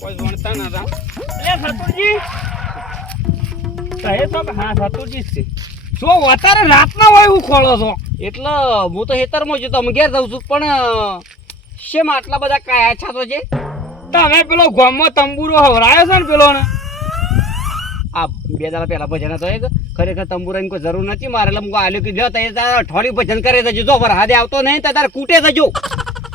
કોઈ વણતા ના હતા. એટલે સતુરજી કહે તો કે હા સતુરજી જ છે. શું અત્યારે રાતના હોય હું ખોળો છો? એટલે હું તો હેતરમાં છું તો અમે ઘેર જાઉં છું પણ શેમ આટલા બધા કાયા છાતો છે? તમે પેલો ગામમાં તંબુરો હવરાયો છે ને પેલો ને આ 2 દાડા પહેલા ભજન હતો એક ખરેખર તંબુરાની કોઈ જરૂર નથી મારે એટલે હું આલ્યો કે જો તે અઠવાડિયું ભજન કરે જજો જો વરહાદે આવતો નહીં તો તારે કૂટે જજો.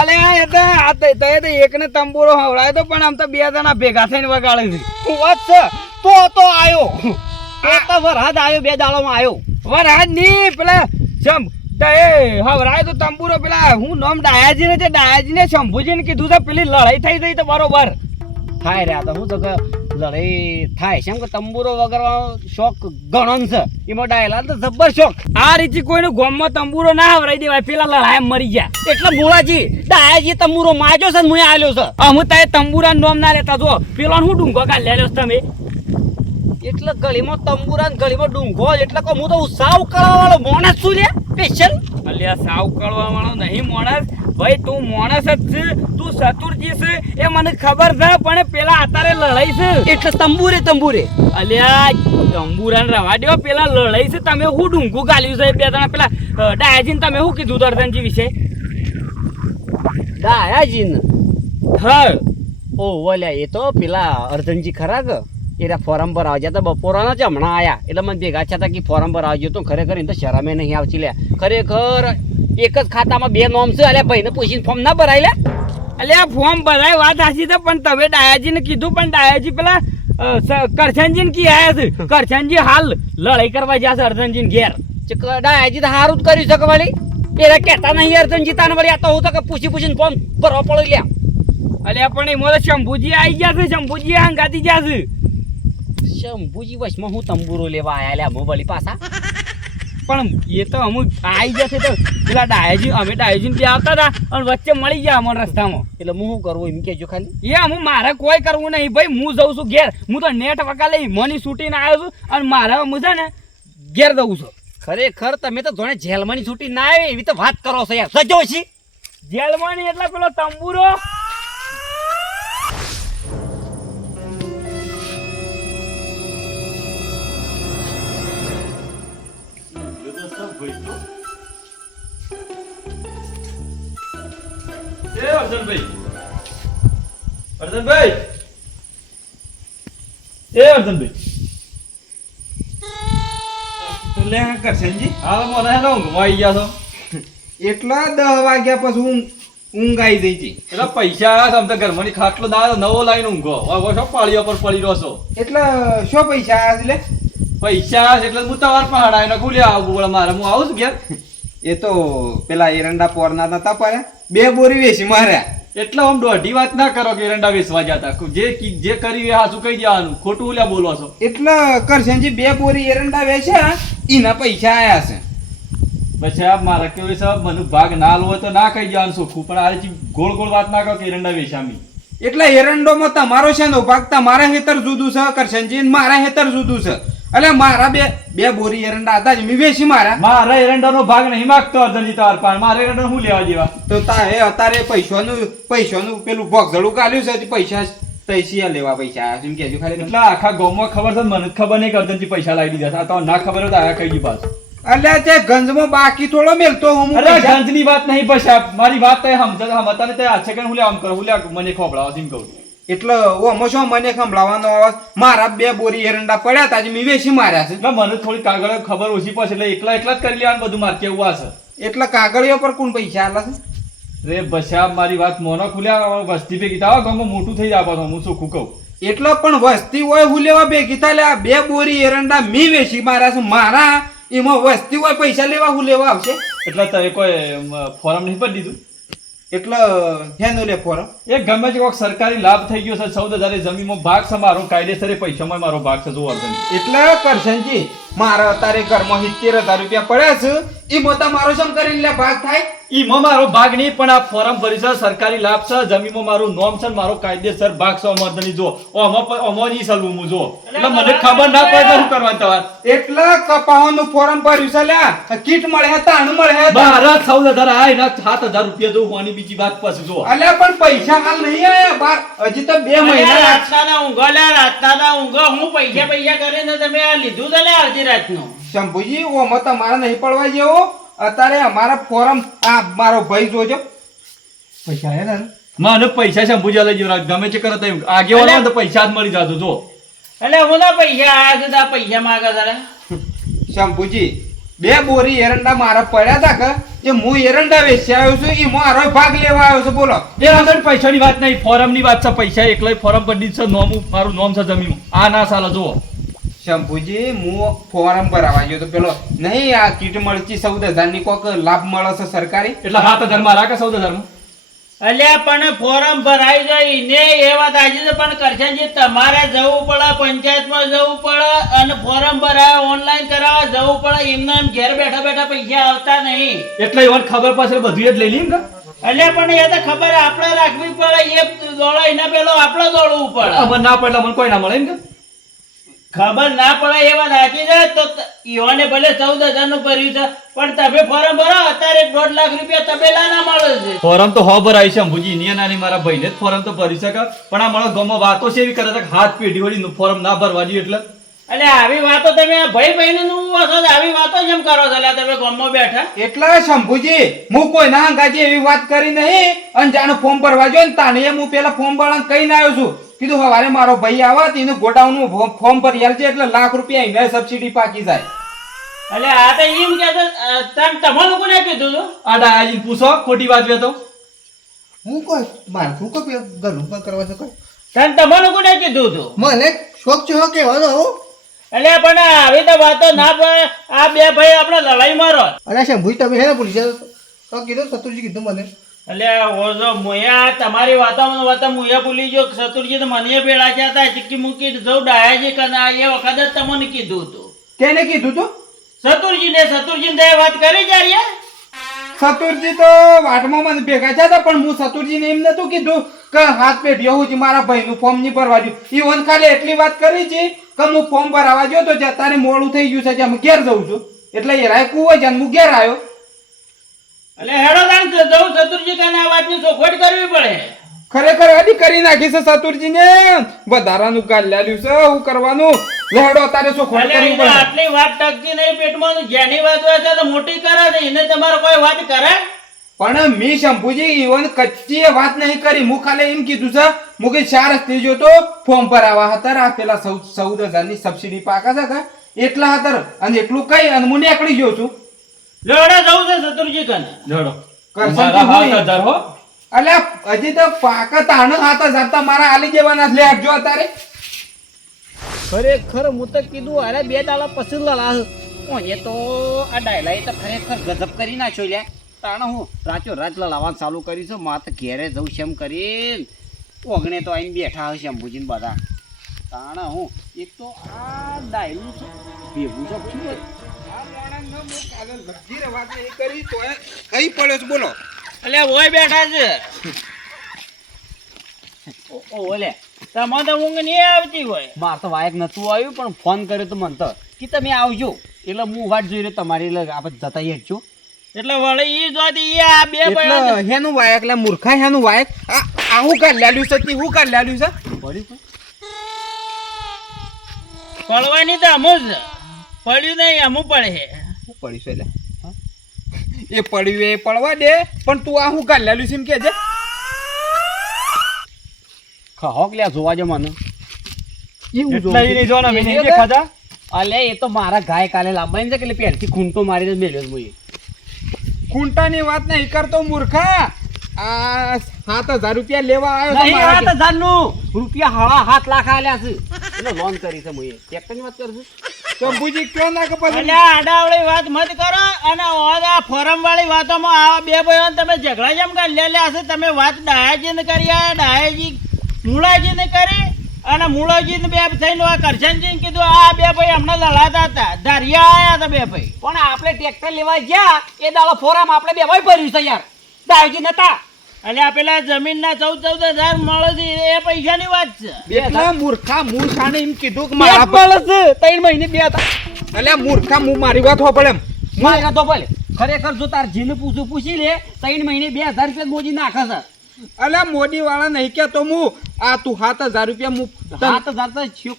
અલે આ તો એકને તંબુરો હવરાયો તો પણ આમ તો 2 જણા ભેગા થઈને વગાડે છે. હું વાત છે તો આયો એ તો વરહાદ આવ્યો 2 દાડામાં આવ્યો. વરહાદ ની પેલા જમ તો એ હવરાય તો તંબુરો પેલા હું નામ ડાયાજી ને ડાયાજી ને શંભુજી ને કીધું તો પેલી લડાઈ થઈ ગઈ તો બરોબર થાય રહ્યા તો હું તો કે લડાઈ થાય છે એમ કે તંબુરો વગાડવાનો શોખ ઘણો છે એમાં ડાયલા તો જબ્બર શોખ. આ રીતે કોઈને ગામમાં તંબુરો ના હવરાઈ દેવાય પેલા લડાઈ મરી ગયા. એટલે મોળાજી ડાયાજી તંબુરો માજો છે ને હું આલ્યો છે. અમુ તારે તંબુરા નામ ના લેતા જો પેલો હું ડુંગો કાઢ લેલો તમે એટલે ગળીમાં તંબુરા ને ગળીમાં ડુંગો એટલે કે હું તો ઉત્સાહ ઉકાળવા વાળો માણસ છું લે સ્પેશિયલ. અલ્યા સાવ કળવા વાળો નહીં માણસ ભાઈ તું માણસ જ છે તું સતુરજી છે એ મને ખબર છે પણ પેલા અત્યારે લડાઈ છે એટલે તંબુરે અલ્યા તંબુરાને રવા દો પેલા લડાઈ છે તમે હું ડુંગું ગાલ્યું છે 2 જણા પેલા ડાયાજીને તમે શું કીધું દર્શનજી વિશે? ડાયાજીને હા ઓ ઓલ્યા એ તો પેલા અર્જનજી ખરા કે એરા ફોરમ પર આવજ્યા તો બપોરના જ હમણાં આયા એટલે મને ભેગા છતાં કે ફોરમ પર આવજો તો ખરેખર એને તો શરમે નહીં આવતી લે. ખરેખર એક જ ખાતામાં 2 નોમ છે. અલ્યા ભાઈને પૂછીને ફોર્મ ના ભરાય લે. અલ્યા ફોર્મ ભરાય વાત સાચી છે પણ તમે ડાયાજીને કીધું પણ ડાયાજી પેલા કરશનજીને કી આયા છે. કરશનજી હાલ લડાઈ કરવા જ્યાં છે અર્જનજીને ઘેર. ડાયાજી તો સારું જ કર્યું છે કે વળી એરા કહેતા નહીં અર્જનજી તાને વળી આ તો હું તો કે પૂછીને ફોર્મ ભરવા પડે લ્યા. અલ્યા પણ એમાં તો શંભુજી આવી ગયા છે. શંભુજી હંગાતી ગયા છે. શંભુજી વચમાં હું તંબુરો લેવા આયા લ્યા હું વળી પાછા. પણ એ તો અમુક આવી જશે તો પેલા ડાયાજી અમે ડાયાજીને ત્યાં આવતા હતા અને વચ્ચે મળી ગયા અમને રસ્તામાં. એટલે હું શું કરવું એમ કહેજો ખાલી. એ અમુક મારે કોઈ કરવું નહીં ભાઈ હું જઉં છું ઘેર. હું તો નેટ વકા લઈ મોની શૂટીને આવ્યો છું અને મારે હું છે ને ઘેર જઉં છું. ખરેખર તમે તો જોણે જેલમાંની છૂટી ના આવે એવી તો વાત કરો છો યાર. સજો છી જેલમાંની એટલે પેલો તંબુરો અર્જનભાઈ લે કરશનજી હા મને હેલો ઊંઘમાં આવી ગયા છો એટલા 10 વાગ્યા પછી ઊંઘ આવી જઈ છે. એટલે પૈસા આવ્યા તમે તો ઘરમાં ખાટલો ના નવો લાઈને ઊંઘો હવે શું પાળીઓ પર પડી રહ્યો છો? એટલે શું પૈસા આવ્યા છે? પૈસા આવ્યા એટલે હું તમાર પહાડ આવીને ખુલ્યા આવું મારે હું આવું છું ઘેર. એ તો પેલા એરંડા પોરના નતા પડ્યા 2 બોરી વેચી માર્યા. એટલે આમ દોઢી વાત ના કરો કે એરંડા વેચવા જતા જે કરી હા શું કહી દેવાનું ખોટું ઓલ્યા બોલો છો. એટલે કરશનજી 2 બોરી એરંડા વેચ્યા એના પૈસા આયા છે. પછી આપ મારા કેવું છે મને ભાગ ના લો તો ના કહી દેવાનું સુખું પણ આ ગોળ ગોળ વાત ના કરો કે એરંડા વેચામી. એટલે એરંડોમાં તમારો છે નો ભાગ તમારા હેતર જુદું છે કરશનજી મારા હેતર જુદું છે. એટલે મારા બે બોરી એરંડા હતા જ મેં વેચી મારા એરંડાનો ભાગ નહીં માગતો અર્જનજી તાર પણ મારા એરંડા હું લેવા દેવા. તો તારે અત્યારે પૈસાનું પેલું ભોગઝડું કાઢ્યું છે પૈસા લેવા પૈસા આવ્યા છે એમ કહેજો ખાલી. એટલે આખા ગામમાં ખબર છે મને ખબર નહીં કે અર્જનજી પૈસા લાવી દીધા તો ના ખબર હોય તો આયા કહી દી પાછું. એટલે તે ગંજમાં બાકી થોડો મેલતો હું. અરે ગંજની વાત નહીં પછી મારી વાત તો સમજતા ને તે આ સેકન્ડ હું લે આમ કરું હું મને ખોપડાવા એમ કહું. એટલે ઓમો શું મને સંભળાવાનો અવાજ મારા 2 બોરી એરંડા પડ્યા હતા મેં વેચી માર્યા છે. મને થોડી કાગળ ખબર ઓછી પડશે એટલે એકલા જ કરી લેવાનું બધું મારે કેવું આ છે. એટલે કાગળિયો પર કોણ પૈસા આલે છે? રે બસા મારી વાત મોનો ખુલ્યા વસ્તી ભેગી થાવ ગામમાં મોટું થઈ જાય હું શું કહું. એટલે પણ વસ્તી હોય હું લેવા ભેગી થાય 2 બોરી એરંડા મેં વેચી માર્યા છે મારા એમાં વસ્તી હોય પૈસા લેવા હું લેવા આવશે. એટલે તમે કોઈ ફોરમ નહીં ભરી દીધું? એટલે હેનો લે ફોરમ એક ગમે તે કોઈક સરકારી લાભ થઈ ગયો છે 14,000 જમીનમાં ભાગ છે મારો કાયદેસર પૈસામાં મારો ભાગ છે જો અર્જન. એટલે કરશનજી મારા અત્યારે ઘરમાં 70,000 રૂપિયા પડ્યા છે ઈ મોટા મારો સમ કરીને લે ભાગ થાય ઈમાં મારો ભાગ નહીં પણ આ ફોરમ ભરી છે સરકારી લાભ છે જમીનમાં મારું નામ છે ને મારો કાયદેસર ભાગ છે મર્દની જો ઓમાં નહીં સલવું હું જો એટલે મને ખબર ના પડે તો શું કરવાનું તમારે એટલે કપાવાનું ફોરમ ભર્યું છે લ્યા કીટ મળે તાણું મળે 12,14,000 આ એના 7,000 રૂપિયા જો હોવાની બીજી વાત પછી જો અલ્યા પણ પૈસા હાલ નહીં આયા બાર હજી તો 2 મહિના રાતના ઊંઘો હું પૈસા કરીને તમે આ લીધું છે લે અડધી રાતનું શંભુજી ઓમાં તમારે નહીં પડવા જેવો અત્યારે અમારા ફોરમ આ મારો ભાઈ જોજો પૈસા હે ને મને પૈસા શંભુજી લઈ જવા ગમે તે કરે તો આગેવાનો તો પૈસા જ મળી જાતો જો એટલે હું ના પૈસા આયા છે તો પૈસા માંગે તારે શંભુજી 2 બોરી એરંડા મારા પડ્યા હતા કે જે હું એરંડા વેચી આવ્યો છું એ મારો ભાગ લેવા આવ્યો છે બોલો એ આગળ પૈસાની વાત નહીં ફોરમની વાત છે પૈસા એકલાય ફોરમ પર દીધું છે નોમ મારું નામ છે જમીન આ ના સાલા જો શંભુજી હું ફોરમ ભરાવા ગયો તો પેલો નહીં આ કીટ મળતી 14,000 ની કોક લાભ મળે છે સરકારી એટલે 7,000 માં રાખે 14,000 માં અલ્યા પણ ફોરમ ભરાઈ જાય ને એ વાત આજે છે પણ કરશનજી તમારે જવું પડે પંચાયતમાં જવું પડે અને ફોરમ ભરાય ઓનલાઈન કરાવવા જવું પડે એમને એમ ઘેર બેઠા બેઠા પૈસા આવતા નહીં એટલે એવા ખબર પાસે બધું જ લઈ લઈએ ને અલ્યા પણ એ તો ખબર આપણે રાખવી પડે એ દોડાઈ ના પેલો આપણે દોડવું પડે મને ના પડે મને કોઈ ના મળે ને ખબર ના પડે એ વાત સાચી છે તો ઈઓને ભલે 14,000 નું ભર્યું છે પણ તમે ફોરમ ભરો અત્યારે 1.5 લાખ રૂપિયા તબેલા ના મળે છે ફોરમ તો હો ભરાય છે અંબુજી ઇન્ડિયન આની મારા ભાઈને જ ફોરમ તો ભરી શકે પણ આ મારો ગામમાં વાતો છે એવી કરે છે કે હાથ પેઢી વળી ફોરમ ના ભરવા જોઈએ એટલે એટલે આવી વાતો તમે ભાઈ નું આવી વાતો જેમ કરો છો એટલે તમે ગામમાં બેઠા એટલે શંભુજી હું કોઈ ના અંગાજી એવી વાત કરી નહીં અને જાનું ફોર્મ ભરવા જો ને તાને હું પેલા ફોર્મ ભરવા કહીને આવ્યો છું કીધું હવારે મારો ભાઈ આવે તેનું ગોડાઉન નું ફોર્મ ભરી આલ છે એટલે લાખ રૂપિયા એને સબસિડી પાકી જાય એટલે આ તો એમ કે તમારું કોને કીધું હતું આ ડાયાજી પૂછો ખોટી વાત વેતો હું કોઈ મારે શું કોઈ ઘરનું કામ કરવા છે કોઈ તમારું કોને કીધું હતું મને શોખ છે કહેવાનો હું એટલે પણ આવી તો વાતો ના પડે આ બે ભાઈ આપણે લડાઈ મારો અરે શંભુ તમે હે ને ભૂલી જાવ તો કીધું સતુરજી કીધું મને એટલે ઓઝો મોયા તમારી વાતો મુયા ભૂલી ગયો સતુરજી તો મને ભેળા છે હતા ચીકી મૂકી જવું ડાયાજી કના એ વખત જ તમને કીધું હતું કેને કીધું તું સતુરજી ને વાત કરી જારીએ સતુરજી તો વાટમાં મને ભેગા થયા પણ હું સતુરજીને એમ નતું કીધું કે હાથ પેઢીઓ હું મારા ભાઈનું ફોર્મ નહીં ભરવા દઉં ઈવન ખાલી એટલી વાત કરી છે કે હું ફોર્મ ભરાવા ગયો તો તારે મોડું થઈ ગયું છે જે હું ઘેર જઉં છું એટલે એ રાય કુવો છે હું ઘેર આવ્યો એટલે હેડો તાણ જવું સતુરજી કને આ વાતની ચોખવટ કરવી પડે ખરેખર હજી કરી નાખી છે સતુરજીને વધારાનું ગાલ લાલ્યું છે હું કરવાનું લેડો તારે શું ખોટ કરવી પડે આટલી વાત ટકતી નહીં પેટમાં જેની વાત હોય છે તો મોટી કરે છે એને તમારે કોઈ વાત કરે પણ મી શંભુજી ઈવન કચ્ચી વાત નહીં કરી હું ખાલી એમ કીધું છે હું કે 4 રસ્તે જો તો ફોર્મ ભરાવા હતા આ પેલા 14,000 ની સબસિડી પાકા છે કે એટલા હતા અને એટલું કઈ અને હું નીકળી ગયો છું લેડો જવું છે સતુરજી કને જડો કરશનજી મારા 7,000 હો અલ્યા હજી તો પાકા તાણ હતા જાતા મારા આલી જેવાના લે આપજો અત્યારે ખરેખર હું તો કીધું અરે 2 દાડા પછી લડા એ તો આ ડાયલા તો ખરેખર ગજબ કરી નાખ્યો લ્યા તાણ હું રાચો રાત લડાવવાનું ચાલુ કરી છું મારે ઘેરે જવું છે એમ કરીને ઓગણે તો આવીને બેઠા હશે અંબુજીને બધા તાણ હું એક તો આ ડાયલું છે ભેગું તો શું કઈ પડ્યો છે બોલો એટલે ઓય બેઠા છે ઓલે તમે તો ઊંઘ નહીં આવતી હોય મારે તો વાયક નતું આવ્યું પણ ફોન કર્યો તો મને તો કે તમે આવજો એટલે હું વાટ જોઈ રહ્યો તમારી એટલે આપણે જતા હેઠજો એટલે વળે ઈ જોતી ઈ આ બે ભાઈ એટલે હેનું વાયક લે મૂર્ખા હેનું વાયક આ હું કાઢ લાલ્યું છે હું કાઢ લાલ્યું છે પડ્યું પડવાની તો અમુ જ પડ્યું નહીં અમુ પડે શું પડ્યું છે એટલે એ પડ્યું એ પડવા દે પણ તું આ હું કાઢ લાલ્યું છે એમ કે છે ખહોક લ્યા જોવા જો મને એટલા ઈ નહીં જોવાના મેં નહીં દેખાતા અલે એ તો મારા ગાય કાલે લાંબાઈ છે કે પહેરથી ખૂંટો મારીને મેલ્યો છે મુએ ખૂંટાની વાત નહીં કરતો મૂર્ખા આ 7,000 રૂપિયા લેવા આવ્યો નહીં છે મારા 8,000 નું રૂપિયા 7.5 લાખ આલ્યા છે એટલે લોન કરી છે મુએ ટ્રેક્ટરની વાત કરું છું શંભુજી કયો ના કે પછી એટલે આડાવળી વાત મત કરો અને આ ફોરમ વાળી વાતોમાં આ બે ભાઈઓ તમે ઝઘડા જેમ કરી લે હશે તમે વાત ડાયાજીને કરી ડાયાજી મૂળાજીને કરી અને મૂળોજી ને બે થઈને આ કરશનજી કીધું આ બે ભાઈ હમણાં લડાતા હતા ધારિયા આયા હતા બે ભાઈ. પણ આપણે ટ્રેક્ટર લેવા ગયા એ દાડો ફોરામ આપણે બે ભાઈ ભર્યું છે યાર દાવજી નતા એટલે આ પેલા જમીનના 14,000 મળે છે એ પૈસાની વાત છે. એટલા મૂર્ખા હું શાને એમ કીધું કે બે મારા મળે છે 3 મહિને બે હતા અલ્યા મૂર્ખા હું મારી વાત હોભળ એમ મારે તો ભલે ખરેખર જો તાર જીને પૂછી લે 3 મહિને 2000 રૂપિયા મોજી નાખે છે અલ્યા મોદી વાળા નહીં કેતો હું આ તું 7,000 રૂપિયા હું 7,000 તો છ્યો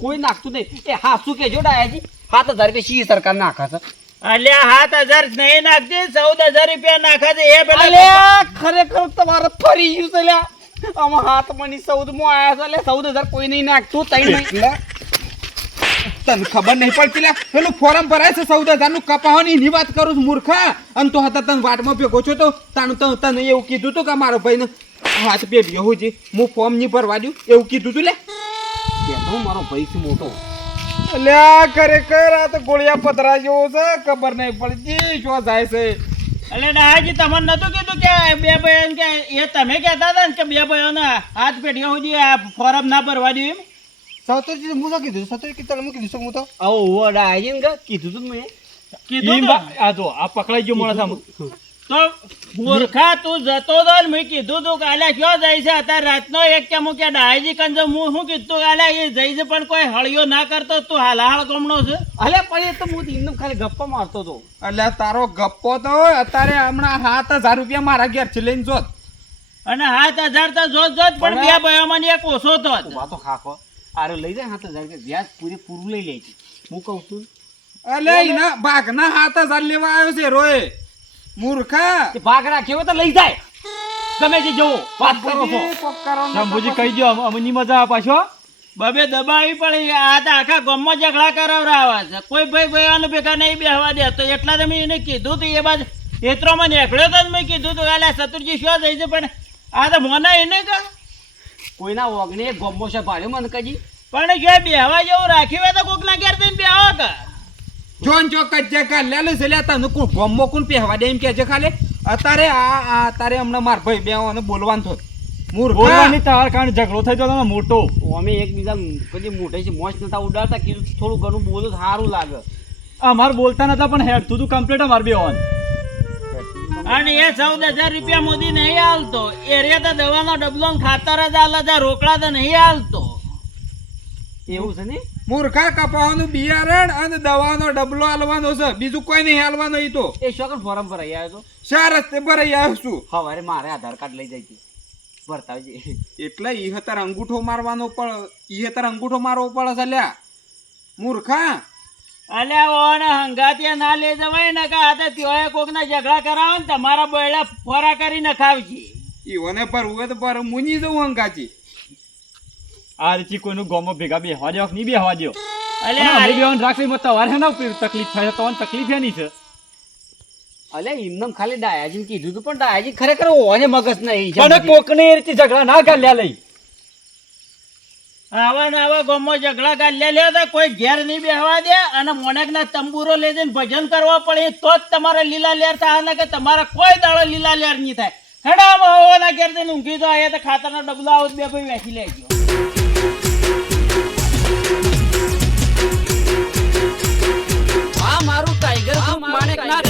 કોઈ નાખતું નહીં એ હા શું કેજો ડાયાજી 7,000 રૂપિયા શી સરકાર નાખે છે એટલે 7,000 નહીં નાખતી 14,000 રૂપિયા નાખે છે એ પેલા અલ્યા ખરેખર તમારે ફરી ગયું છે લ્યા આમાં હાથ મની 14 માં આયા છે એટલે 14,000 કોઈ નહીં નાખતું 3 મહિને તને ખબર નહીં પડતી લ્યા પેલું ફોરમ ભરાય છે 14,000 નું કપાવાની એની વાત કરું છું મૂર્ખા અને તો હતા તને વાટમાં ભેગો છો તો તને એવું કીધું તું કે મારો ભાઈને હાથ પે બેહું છે હું ફોર્મ નહીં ભરવા દઉં એવું કીધું તું લે બેઠો મારો ભાઈ છે મોટો અલ્યા ખરેખર આ તો ગોળિયા પતરા જેવો છે ખબર નહીં પડતી શું જાય છે એટલે ડાયાજી તમને નતું કીધું કે બે ભાઈઓ કે એ તમે કહેતા હતા ને કે બે ભાઈઓને હાથ પેઢીઓ સુધી આ ફોરમ ના ભરવા દઉં એમ. સતુરજી હું તો કીધું સતુરજી તને હું કીધું છું હું તો આવો ડાયાજી ને કીધું તું મેં કીધું ઈ તો. આ જો આ પકડાઈ ગયો માણસ આમ. તો મૂર્ખા તું જતો હતો ને મેં કીધું તું કે આલ્યા ક્યાં જાય છે અત્યારે રાતનો એક કે હું કે ડાયાજી કંજો હું શું કીધું કે આલ્યા એ જઈ છે પણ કોઈ હળિયો ના કરતો તું હાલ ગમણો છે. અલે પણ એ તો હું એમને ખાલી ગપ્પા મારતો હતો અલ્યા તારો ગપ્પો તો અત્યારે હમણાં 7,000 રૂપિયા મારા ઘેર થી લઈને જોત અને 7,000 તો જોત પણ બે ભાઈઓમાં એક ઓછો તો જ. વાતો ખાખો આરે લઈ જાય 7,000 રૂપિયા વ્યાજ પૂરું લઈ લે છે હું કહું છું અલ્યા એના ભાગના 7,000 લેવા આવ્યો છે રોય મૂર્ખા કે ભાગ રાખ્યો હોય તો લઈ જાય તમે જે જવો વાત કરો છો શંભુજી કહી દો અમની મજા આ પાછો બબે દબાવી પડી આ તો આખા ગામમાં ઝઘડા કરાવરાવા છે કોઈ ભાઈ ભાઈઓને ભેગા નહીં બેહવા દે તો એટલા તો મેં એને કીધું તું એ બાજુ ખેતરોમાં નીકળ્યો તો જ મેં કીધું તું આલે સતુરજી શું થઈ છે પણ આ તો મોના એને કે કોઈના ઓગણે ગોમો છે ભાડ્યો મને કજી પણ જો બેહવા જેવું રાખ્યું હોય તો કોકના ઘેર જઈને બેહો કે જોન જો કજ્જા કા લેલે છે લે તને કોણ ગોમો કોણ પહેવા દે એમ કે છે ખાલી અત્યારે આ તારે હમણાં માર ભાઈ બેવાને બોલવાનું થો મૂર્ખા બોલવાની તાર કારણ ઝઘડો થઈ ગયો તમે મોટો અમે એકબીજા કદી મોટે છે મોજ નતા ઉડાડતા કીધું થોડું ઘણું બોલો તો સારું લાગે અમાર બોલતા નતા પણ હેડ તું કમ્પ્લીટ અમાર બે ઓન અને એ 14,000 રૂપિયા મોદી નહીં હાલતો એરિયા તો દવાનો ડબલો ને ખાતર જ હાલે છે રોકડા તો નહીં હાલતો એવું છે ને મૂર્ખા કપાવાનું બિયારણ અને દવાનો ડબલો હાલવાનો છે બીજું કોઈ નહીં હાલવાનો ઈ તો એ શોકન ફોરમ પર આવ્યો તો શા રસ્તે ભરાઈ આવ્યો છું સવારે મારે આધાર કાર્ડ લઈ જાય ભરતાવજી એટલે ઈ હતાર અંગૂઠો મારવાનો પણ ઈ હતાર અંગૂઠો મારવો પડે છે લ્યા મૂર્ખા અલ્યા ઓને હંગાતિયા ના લઈ જવાય ને કે આ તો ત્યોય કોકના ઝઘડા કરાવે ને તમારા બોયડા ફોરા કરી નખાવજી ઈઓને પર હોય તો પર મુની જવું અંગાચી આ રીચી કોઈનું ગોમો ભેગા બેહવા દો નહીં બેહવા દો અલ્યા અમે બેવાન રાખવી મત તમારે ના તકલીફ થાય તો તકલીફ એની છે અલે એમને ખાલી ડાયાજી કીધું તું પણ ડાયાજી ખરેખર ઓને મગજ નહીં પણ કોકને એ રીતે ઝઘડા ના ગાલ્યા લઈ આવા ને આવા ગામમાં ઝઘડા ગાલ્યા લે તો કોઈ ઘેર નહીં બેહવા દે અને મોણેકના તંબુરો લઈ જઈને ભજન કરવા પડે તો જ તમારે લીલા લેર થાય ને કે તમારા કોઈ દાડો લીલા લેર નહીં થાય હેડામાં હોવાના ઘેર જઈને ઊંઘી તો આયા તો ખાતરનો ડબલો આવો બે ભાઈ વેચી લેજો આ મારું ટાઈગર ગ્રુપ માણેક ના